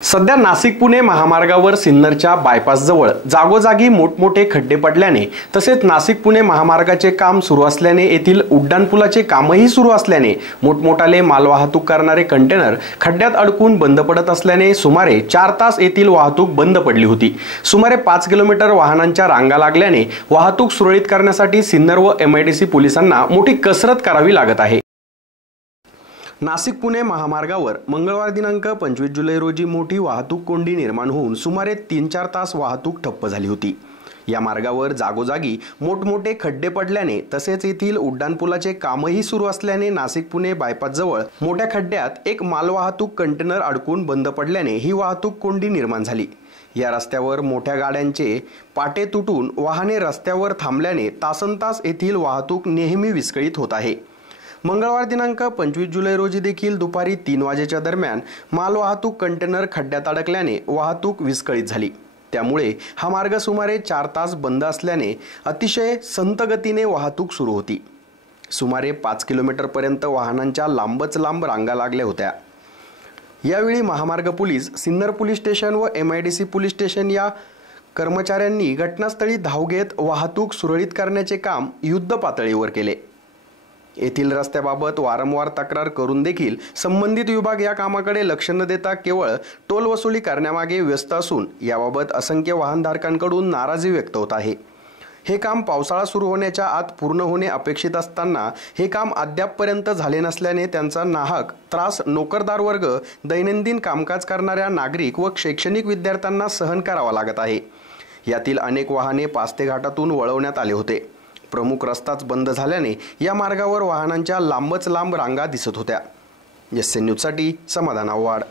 सध्या नाशिक पुणे महामार्गावर सिन्नरच्या बायपास जवळ जागोजागी मोठमोठे खड्डे पडल्याने तसेच नाशिक पुणे महामार्गाचे काम सुरू असल्याने येथील उड्डाणपुलाचे कामही सुरू असल्याने मोठमोठाले मालवाहतूक करणारे कंटेनर खड्ड्यात अडकून बंद पडत असल्याने सुमारे 4 तास येथील वाहतूक बंद पडली होती। सुमारे 5 किलोमीटर वाहनांच्या रांगा लागल्याने वाहतूक सुरळीत करण्यासाठी सिन्नर व MIDC पोलिसांना मोठी कसरत करावी लागत आहे। नाशिक पुणे महामार्गावर मंगळवार दिनांक 25 जुलै रोजी मोठी वाहतूक कोंडी निर्माण होऊन सुमारे 3-4 तास वाहतूक ठप्प झाली होती। या मार्गावर जागोजागी मोठमोठे खड्डे पडल्याने तसेच येथील उड्डाणपुलाचे कामही सुरू असल्याने नाशिक पुणे बायपास जवळ मोठ्या खड्ड्यात एक मालवाहतूक कंटेनर अडकून बंद पडल्याने ही वाहतूक कोंडी निर्माण झाली। या रस्त्यावर मोठ्या गाड्यांचे पाटे तुटून वाहने रस्त्यावर थांबल्याने तासनतास येथील वाहतूक नेहमी विस्कळीत होत आहे। मंगळवार दिनांक 25 जुलै रोजी देखील दुपारी 3 वाजेच्या दरम्यान मालवाहतूक कंटेनर खड्ड्यात अडकल्याने वाहतूक विस्कळीत झाली। त्यामुळे हा मार्ग सुमारे 4 तास बंद असल्याने अतिशय संथ गतीने वाहतूक सुरू होती। सुमारे 5 किलोमीटरपर्यंत वाहनांच्या लांबच लांब रांगा लागल्या होत्या। यावेळी महामार्ग पोलीस, सिन्नर पोलीस स्टेशन व MIDC पोलीस स्टेशन या कर्मचाऱ्यांनी घटनास्थळी धाव घेत वाहतूक सुरळीत करण्याचे काम युद्ध पातळीवर केले। येथील रस्त्याबाबत वारंवार तक्रार करून देखील संबंधित विभाग या कामाकडे लक्ष न देता केवळ टोल वसुली करण्यामागे व्यस्त असून याबाबत असंख्य वाहनधारकांकडून नाराजी व्यक्त होत आहे। हे काम पावसाळा सुरू होण्याच्या आत पूर्ण होणे अपेक्षित असताना हे काम अद्यापपर्यंत झाले नसल्याने त्यांचा नाहक त्रास नोकरदार वर्ग, दैनंदिन कामकाज करणाऱ्या नागरिक व शैक्षणिक विद्यार्थ्यांना सहन करावा लागत आहे। यातील अनेक वाहने पास्ते घाटातून वळवण्यात आले होते। प्रमुख रस्ताच बंद झाल्याने या मार्गावर वाहनांच्या लांबच लांब रांगा दिसत होत्या। SN न्यूजसाठी समाधान आव्हाड।